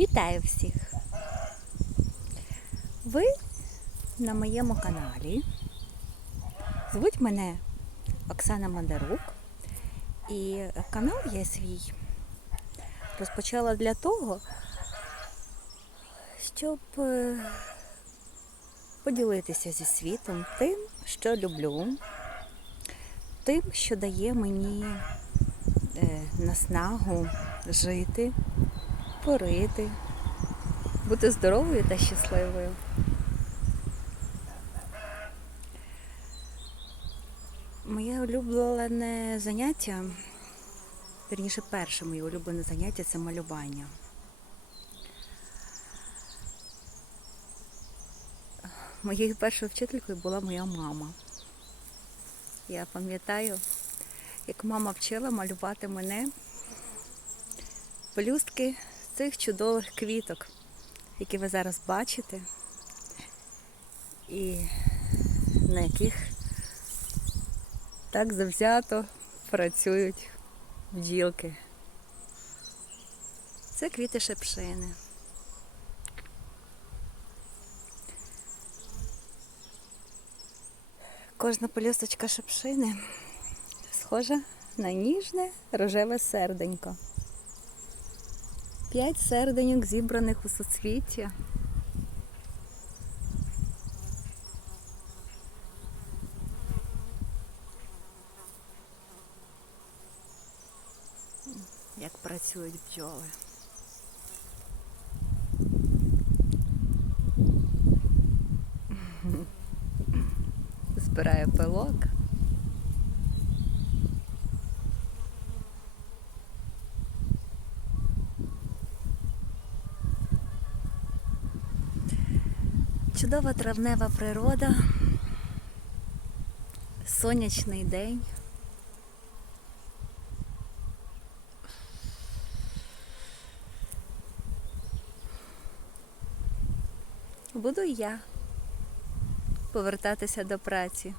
Вітаю всіх! Ви на моєму каналі. Звуть мене Оксана Мандарук. І канал я свій розпочала для того, щоб е, поділитися зі світом тим, що люблю, тим, що дає мені е, наснагу жити, творити, бути здоровою та щасливою. Моє улюблене заняття, вірніше, перше моє улюблене заняття це малювання. Моєю першою вчителькою була моя мама. Я пам'ятаю, як мама вчила малювати мене пелюстки цих чудових квіток, які ви зараз бачите, і на яких так завзято працюють бджілки. Це квіти шепшини. Кожна пелюсточка шепшини схожа на ніжне рожеве серденько. П'ять серденьок зібраних у суцвіття. Як працюють бджоли. Збирає пилок. Чудова травнева природа, сонячний день. Буду я повертатися до праці.